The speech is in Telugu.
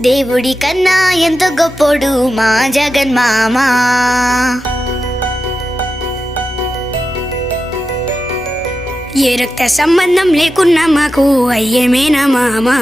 దేవుడి కన్నా ఎంతో గొప్పోడు మా జగన్ మామ. ఏ రక్త సంబంధం లేకున్నా మాకు అయ్యేమేనా మామా.